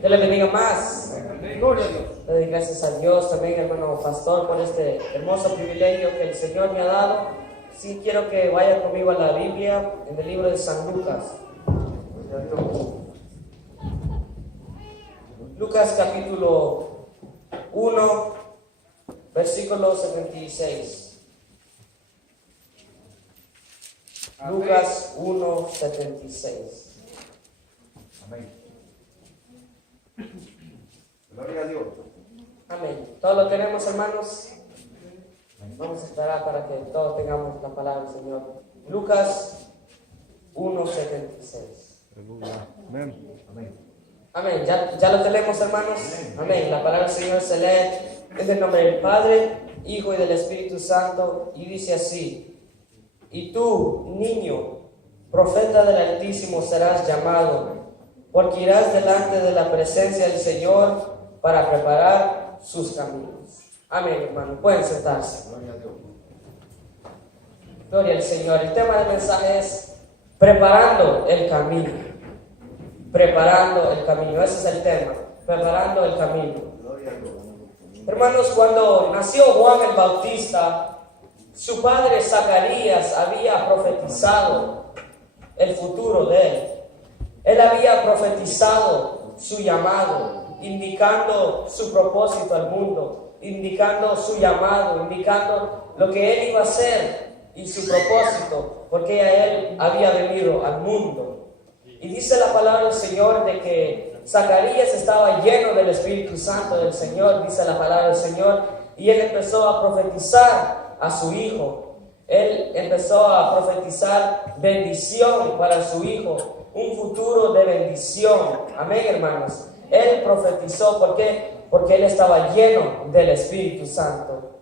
Dios le bendiga más. Gloria a Dios. Le doy gracias a Dios también, hermano pastor, por este hermoso privilegio que el Señor me ha dado. Sí, quiero que vaya conmigo a la Biblia, en el libro de San Lucas. Lucas capítulo 1, versículo 76. Lucas 1, 76. Amén. Gloria a Dios. Amén. ¿Todos lo tenemos, hermanos? Vamos a esperar para que todos tengamos la palabra del Señor. Lucas 1:76. Amén. Amén. Amén. ¿Ya lo tenemos, hermanos? Amén. La palabra del Señor se lee en el nombre del Padre, Hijo y del Espíritu Santo, y dice así: y tú, niño, profeta del Altísimo serás llamado, porque irás delante de la presencia del Señor para preparar sus caminos. Amén, hermano. Pueden sentarse. Gloria a Dios. Gloria al Señor. El tema del mensaje es preparando el camino. Preparando el camino. Ese es el tema. Preparando el camino. Gloria a Dios. Hermanos, cuando nació Juan el Bautista, su padre Zacarías había profetizado el futuro de él. Él había profetizado su llamado, indicando su propósito al mundo, indicando su llamado, indicando lo que él iba a hacer y su propósito, porque él había venido al mundo. Y dice la palabra del Señor de que Zacarías estaba lleno del Espíritu Santo del Señor, dice la palabra del Señor, y él empezó a profetizar a su hijo. Él empezó a profetizar bendición para su hijo, un futuro de bendición. Amén, hermanos. Él profetizó, ¿por qué? Porque él estaba lleno del Espíritu Santo.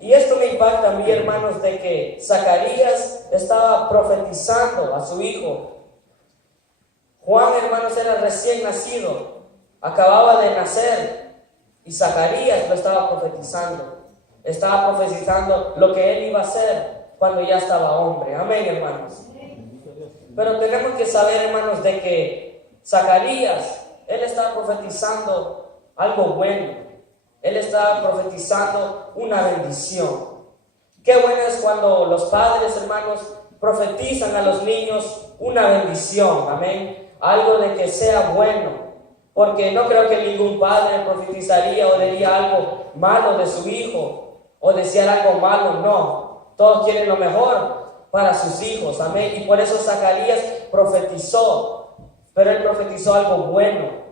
Y esto me impacta a mí, hermanos, de que Zacarías estaba profetizando a su hijo. Juan, hermanos, era recién nacido, acababa de nacer, y Zacarías lo estaba profetizando. Estaba profetizando lo que él iba a hacer cuando ya estaba hombre. Amén, hermanos. Pero tenemos que saber, hermanos, de que Zacarías, él estaba profetizando algo bueno. Él estaba profetizando una bendición. Qué bueno es cuando los padres, hermanos, profetizan a los niños una bendición. Amén. Algo de que sea bueno. Porque no creo que ningún padre profetizaría o diría algo malo de su hijo o desear algo malo. No. Todos quieren lo mejor para sus hijos. Amén. Y por eso Zacarías profetizó. Pero él profetizó algo bueno.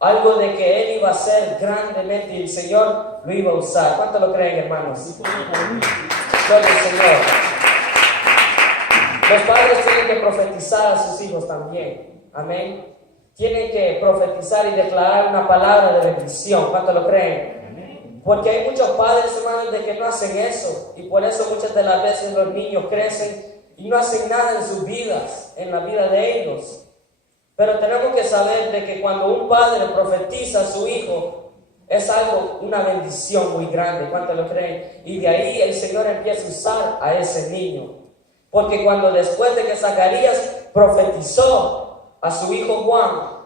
Algo de que él iba a ser grandemente y el Señor lo iba a usar. ¿Cuánto lo creen, hermanos? Gloria al Señor. Los padres tienen que profetizar a sus hijos también. Amén. Tienen que profetizar y declarar una palabra de bendición. ¿Cuánto lo creen? Porque hay muchos padres, hermanos, de que no hacen eso. Y por eso muchas de las veces los niños crecen y no hacen nada en sus vidas, en la vida de ellos. Pero tenemos que saber de que cuando un padre profetiza a su hijo, es algo, una bendición muy grande. ¿Cuánto lo creen? Y de ahí el Señor empieza a usar a ese niño. Porque cuando después de que Zacarías profetizó a su hijo Juan,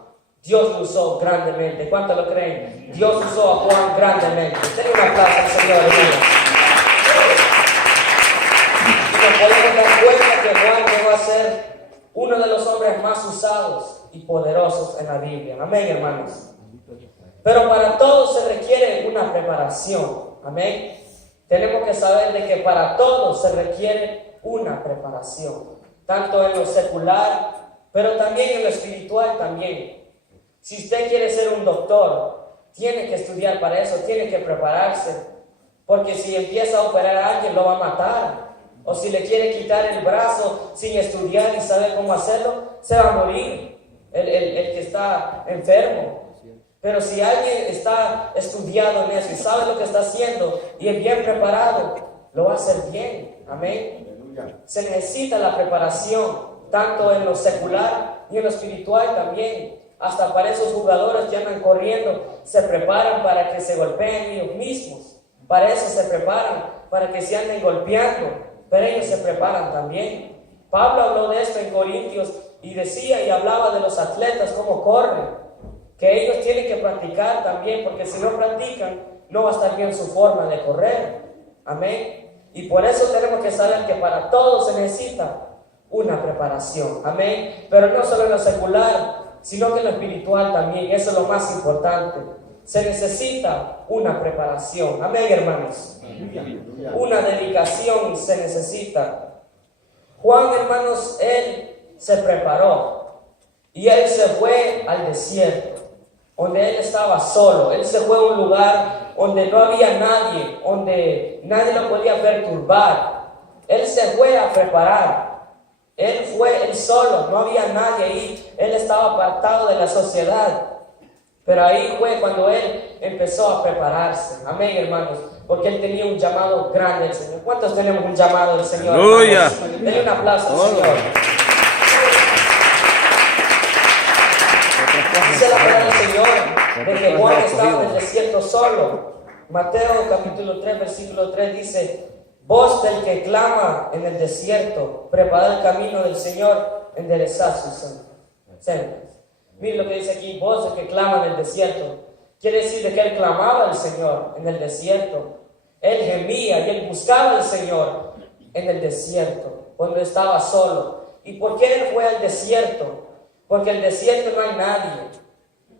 Dios lo usó grandemente. ¿Cuánto lo creen? Dios usó a Juan grandemente. Denle un aplauso al Señor, hermano. Y nos podemos dar cuenta que Juan llegó a ser uno de los hombres más usados y poderosos en la Biblia. Amén, hermanos. Pero para todo se requiere una preparación. Amén. Tenemos que saber de que para todo se requiere una preparación. Tanto en lo secular, pero también en lo espiritual también. Si usted quiere ser un doctor, tiene que estudiar para eso, tiene que prepararse. Porque si empieza a operar a alguien, lo va a matar. O si le quiere quitar el brazo sin estudiar y saber cómo hacerlo, se va a morir el que está enfermo. Pero si alguien está estudiado en eso y sabe lo que está haciendo y es bien preparado, lo va a hacer bien. Amén. Se necesita la preparación, tanto en lo secular y en lo espiritual también. Hasta para esos jugadores que andan corriendo, se preparan para que se golpeen ellos mismos. Para eso se preparan, para que se anden golpeando. Pero ellos se preparan también. Pablo habló de esto en Corintios y decía y hablaba de los atletas, cómo corren, que ellos tienen que practicar también, porque si no practican, no va a estar bien su forma de correr. Amén. Y por eso tenemos que saber que para todo se necesita una preparación. Amén. Pero no solo en lo secular, sino que en lo espiritual también. Eso es lo más importante. Se necesita una preparación. Amén, hermanos. Una dedicación se necesita. Juan, hermanos, él se preparó y él se fue al desierto, donde él estaba solo. Él se fue a un lugar donde no había nadie, donde nadie lo podía perturbar. Él se fue a preparar. Él fue él solo, no había nadie ahí. Él estaba apartado de la sociedad. Pero ahí fue cuando él empezó a prepararse. Amén, hermanos. Porque él tenía un llamado grande del Señor. ¿Cuántos tenemos un llamado del Señor? ¡Aleluya! Denle un aplauso al Señor. Dice la palabra del Señor de que Juan estaba en el desierto solo. Mateo capítulo 3, versículo 3 dice: voz del que clama en el desierto, preparad el camino del Señor, enderezad sus sendas. Miren lo que dice aquí: voz del que clama en el desierto. Quiere decir de que él clamaba al Señor en el desierto. Él gemía y él buscaba al Señor en el desierto, cuando estaba solo. ¿Y por qué él fue al desierto? Porque en el desierto no hay nadie.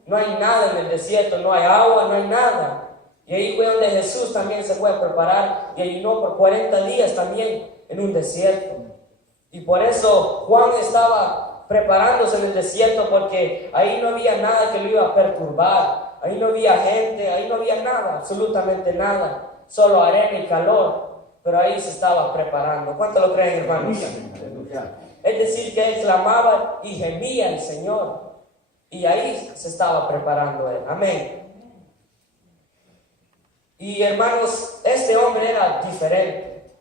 No hay nada en el desierto, no hay agua, no hay nada. Y ahí fue donde Jesús también se fue a preparar y ayunó por 40 días también en un desierto. Y por eso Juan estaba preparándose en el desierto, porque ahí no había nada que lo iba a perturbar. Ahí no había gente, ahí no había nada, absolutamente nada. Solo arena y calor. Pero ahí se estaba preparando. ¿Cuánto lo creen, hermanos? Es decir, que él clamaba y gemía al Señor. Y ahí se estaba preparando él. Amén. Y hermanos, este hombre era diferente.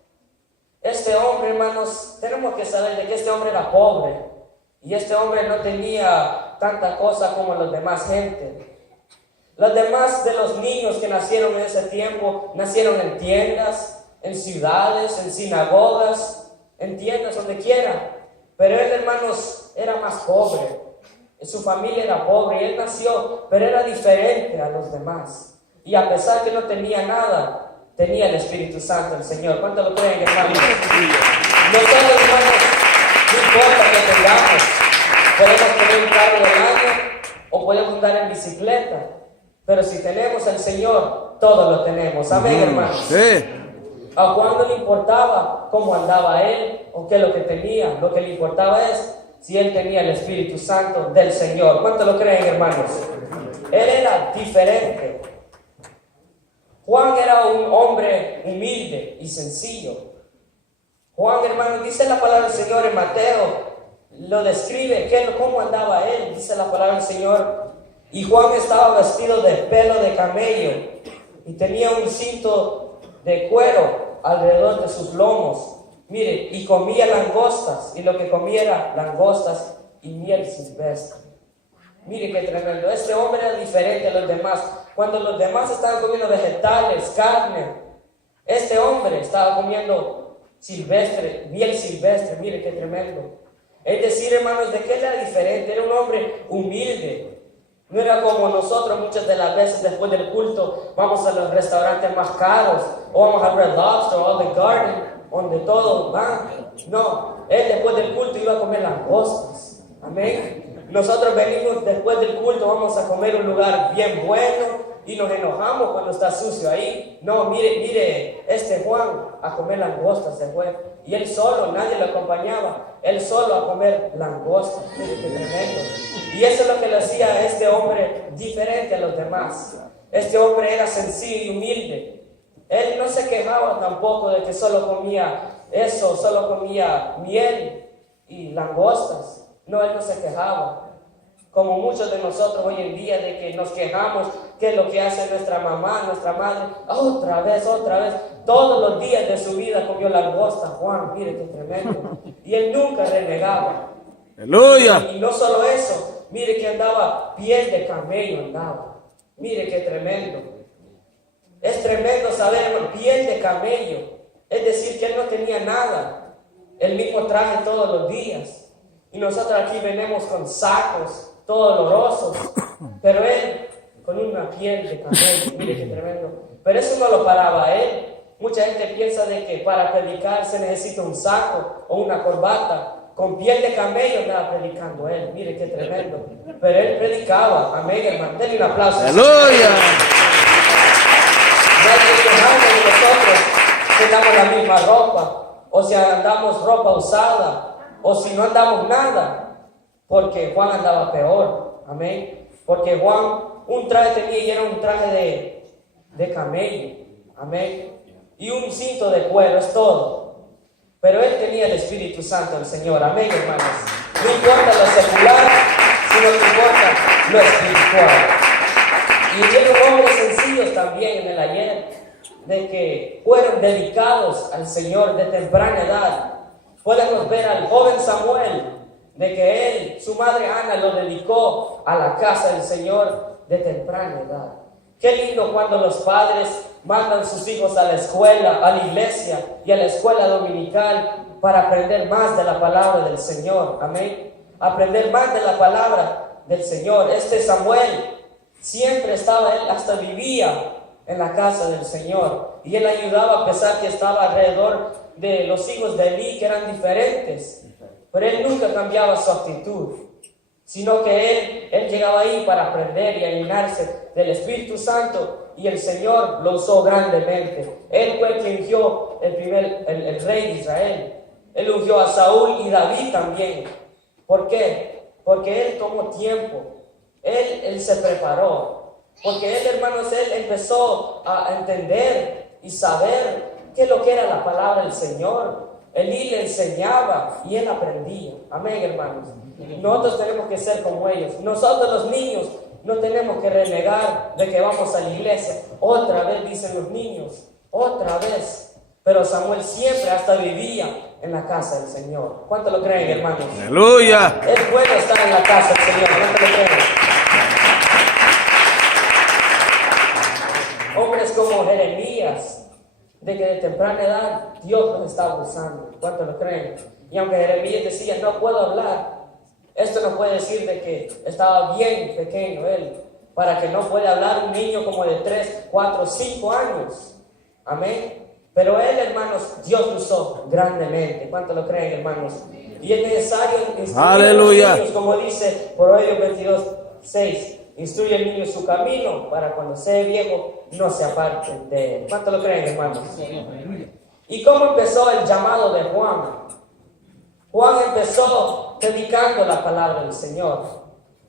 Este hombre, hermanos, tenemos que saber de que este hombre era pobre. Y este hombre no tenía tanta cosa como los demás gente. Los demás de los niños que nacieron en ese tiempo, nacieron en tiendas, en ciudades, en sinagogas, en tiendas, donde quiera. Pero él, hermanos, era más pobre. Su familia era pobre y él nació, pero era diferente a los demás. Y a pesar que no tenía nada, tenía el Espíritu Santo, el Señor. ¿Cuánto lo creen, hermanos? Nosotros, hermanos, no importa que tengamos, podemos tener un carro del año o podemos andar en bicicleta, pero si tenemos al Señor, todo lo tenemos. Amén, hermanos. Sí. A Juan no le importaba cómo andaba él o qué es lo que tenía. Lo que le importaba es si él tenía el Espíritu Santo del Señor. ¿Cuánto lo creen, hermanos? Él era diferente. Juan era un hombre humilde y sencillo. Juan, hermano, dice la palabra del Señor en Mateo, lo describe, cómo andaba él, dice la palabra del Señor. Y Juan estaba vestido de pelo de camello y tenía un cinto de cuero alrededor de sus lomos. Mire, y comía langostas, y lo que comía era langostas y miel silvestre. Mire qué tremendo. Este hombre era diferente a los demás. Cuando los demás estaban comiendo vegetales, carne, este hombre estaba comiendo silvestre, miel silvestre. Mire qué tremendo. Es decir, hermanos, de que él era diferente. Era un hombre humilde. No era como nosotros muchas de las veces después del culto vamos a los restaurantes más caros, o vamos a Red Lobster o Olive Garden, donde todos van. No, él después del culto iba a comer langostas. Amén. Nosotros venimos después del culto, vamos a comer un lugar bien bueno y nos enojamos cuando está sucio ahí. No, mire, este Juan a comer langostas se fue. Y él solo, nadie lo acompañaba. Él solo a comer langostas. Mire qué tremendo. Y eso es lo que le hacía a este hombre diferente a los demás. Este hombre era sencillo y humilde. Él no se quejaba tampoco de que solo comía eso, solo comía miel y langostas. No, él no se quejaba. Como muchos de nosotros hoy en día, de que nos quejamos, que es lo que hace nuestra mamá, nuestra madre. Otra vez, todos los días de su vida comió langosta. Juan, mire qué tremendo. Y él nunca renegaba. ¡Aleluya! Y no solo eso, mire que andaba piel de camello andaba. Mire qué tremendo. Es tremendo saber, piel de camello. Es decir, que él no tenía nada. El mismo traje todos los días. Y nosotros aquí venimos con sacos, todos olorosos. Pero él, con una piel de camello, mire qué tremendo. Pero eso no lo paraba a él. Mucha gente piensa de que para predicar se necesita un saco o una corbata. Con piel de camello andaba predicando él. Mire qué tremendo. Pero él predicaba. Amén, hermano. Denle un aplauso. ¡Aleluya! De nosotros tengamos la misma ropa, o si andamos ropa usada, o si no andamos nada, porque Juan andaba peor, amén, porque Juan un traje tenía y era un traje de camello, amén, y un cinto de cuero, es todo, pero él tenía el Espíritu Santo del Señor, amén, hermanos. No importa lo secular, sino que importa lo espiritual. Y vieron hombres sencillos también en el ayer, de que fueron dedicados al Señor de temprana edad. Podemos ver al joven Samuel, de que él, su madre Ana, lo dedicó a la casa del Señor de temprana edad. Qué lindo cuando los padres mandan sus hijos a la escuela, a la iglesia y a la escuela dominical para aprender más de la palabra del Señor. Amén. Aprender más de la palabra del Señor. Samuel siempre estaba, él hasta vivía en la casa del Señor. Y él ayudaba a pesar que estaba alrededor de los hijos de Elí que eran diferentes. Pero él nunca cambiaba su actitud, sino que él llegaba ahí para aprender y llenarse del Espíritu Santo. Y el Señor lo usó grandemente. Él fue quien ungió el rey de Israel. Él ungió a Saúl y David también. ¿Por qué? Porque él tomó tiempo. Él se preparó. Porque él, hermanos, él empezó a entender y saber qué es lo que era la palabra del Señor. Elí le enseñaba y él aprendía. Amén, hermanos. Nosotros tenemos que ser como ellos. Nosotros los niños no tenemos que renegar de que vamos a la iglesia. Otra vez, dicen los niños, otra vez. Pero Samuel siempre hasta vivía en la casa del Señor. ¿Cuánto lo creen, hermanos? ¡Aleluya! Es bueno estar en la casa del Señor. ¿Cuánto lo creen? Hombres como Jeremías, de que de temprana edad Dios los estaba usando. ¿Cuánto lo creen? Y aunque Jeremías decía, no puedo hablar, esto no puede decir de que estaba bien pequeño él, para que no pueda hablar un niño como de 3, 4, 5 años. Amén. Pero él, hermanos, Dios lo usó grandemente. ¿Cuánto lo creen, hermanos? Y es necesario instruir a los niños, como dice Proverbios 22, 6. Instruye al niño su camino para cuando sea viejo no se aparte de él. ¿Cuánto lo creen, hermanos? ¿Y cómo empezó el llamado de Juan? Juan empezó predicando la palabra del Señor.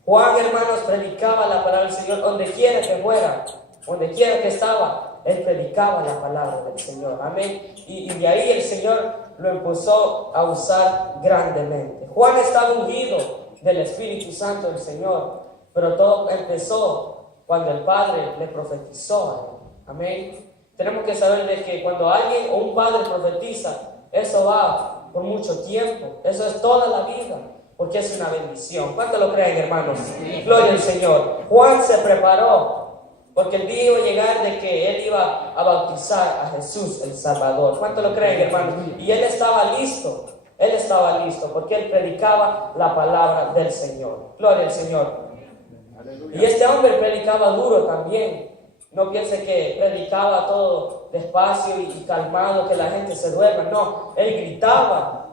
Juan, hermanos, predicaba la palabra del Señor donde quiera que fuera, donde quiera que estaba, él predicaba la palabra del Señor. Amén. Y de ahí el Señor lo empezó a usar grandemente. Juan estaba ungido del Espíritu Santo del Señor. Pero todo empezó cuando el Padre le profetizó a él. Amén. Tenemos que saber de que cuando alguien o un padre profetiza, eso va por mucho tiempo. Eso es toda la vida, porque es una bendición. ¿Cuánto lo creen, hermanos? Gloria al Señor. Juan se preparó, porque el día iba a llegar de que él iba a bautizar a Jesús el Salvador. ¿Cuánto lo creen, hermanos? Y él estaba listo. Él estaba listo, porque él predicaba la palabra del Señor. Gloria al Señor. Y este hombre predicaba duro también. No piense que predicaba todo despacio y calmado, que la gente se duerma. No, él gritaba.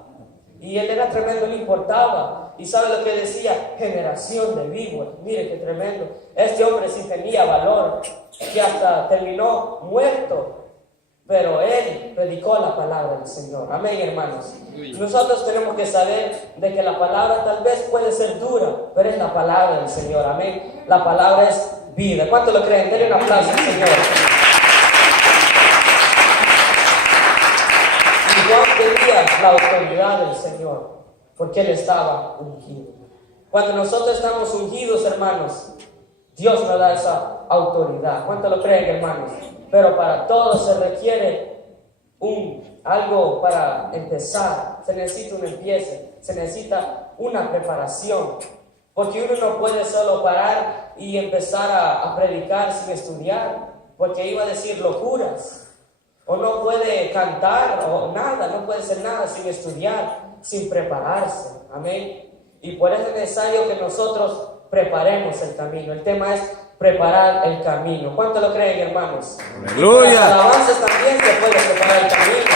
Y él era tremendo, le importaba. Y sabe lo que decía: generación de víboras. Mire qué tremendo. Este hombre sí tenía valor, que hasta terminó muerto. Pero él predicó la palabra del Señor. Amén, hermanos. Nosotros tenemos que saber de que la palabra tal vez puede ser dura, pero es la palabra del Señor. Amén. La palabra es vida. ¿Cuánto lo creen? Denle un aplauso al Señor. Y Juan tenía la autoridad del Señor, porque él estaba ungido. Cuando nosotros estamos ungidos, hermanos, Dios nos da esa autoridad. ¿Cuánto lo creen, hermanos? Pero para todo se requiere algo para empezar. Se necesita un empiece, se necesita una preparación. Porque uno no puede solo parar y empezar a predicar sin estudiar, porque iba a decir locuras. O no puede cantar o nada, no puede hacer nada sin estudiar, sin prepararse. Amén. Y por eso es necesario que nosotros preparemos el camino. El tema es preparar el camino. ¿Cuánto lo creen, hermanos? Aleluya. Las alabanzas también se puede preparar el camino.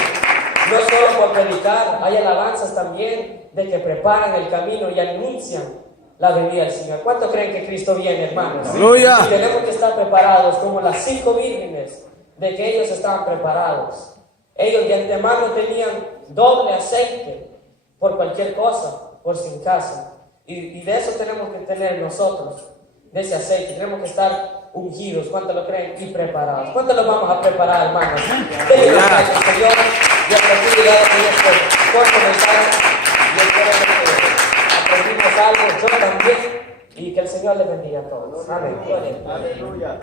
No solo por predicar, hay alabanzas también de que preparan el camino y anuncian la venida del Señor. ¿Cuánto creen que Cristo viene, hermanos? Aleluya. Y tenemos que estar preparados como las 5 vírgenes, de que ellos estaban preparados. Ellos de antemano tenían doble aceite por cualquier cosa, por si en caso. Y de eso tenemos que tener nosotros, de ese aceite. Tenemos que estar ungidos, ¿cuánto lo creen? Y preparados. ¿Cuánto lo vamos a preparar, hermanos? Denle los gracias, Señor. Y hasta aquí llegado con este corto mensaje. Y espero que aprendimos algo, yo también. Y que el Señor les bendiga a todos. Amén. Aleluya.